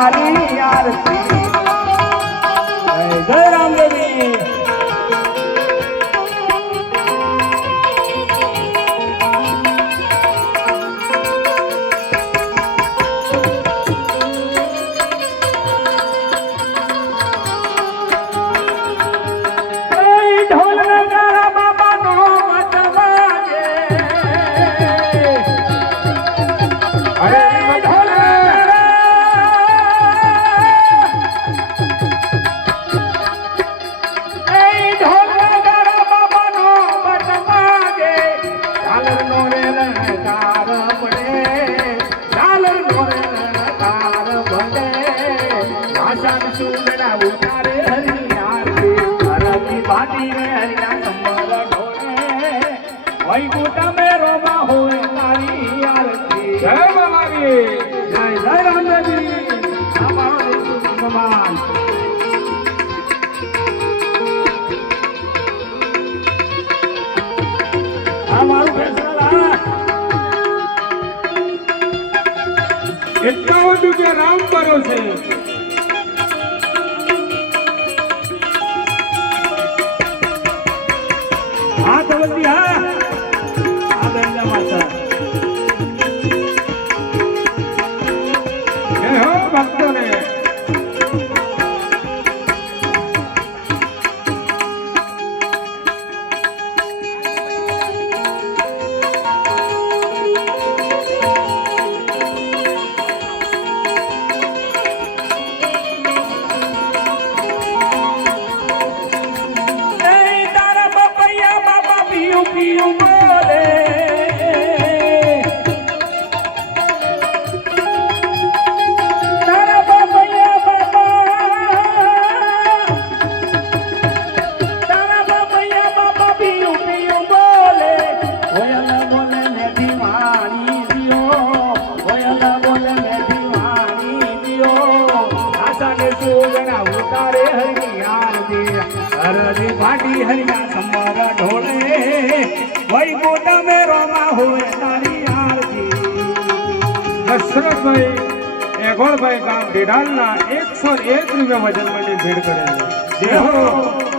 તારી આરતી જય રામદેવી ₹51 રામ કરો છે હા તવતી હા આ દંડા માતા હે હો ભક્તોને ભાટી હરિયા સમર ઢોળે વઈ મોટા મેરોમાં હોય તારી આરતી દશરથભાઈ એગોળભાઈ ગામ ઢેઢાલના ₹101 વજન મંડી ભેટ કરેલો.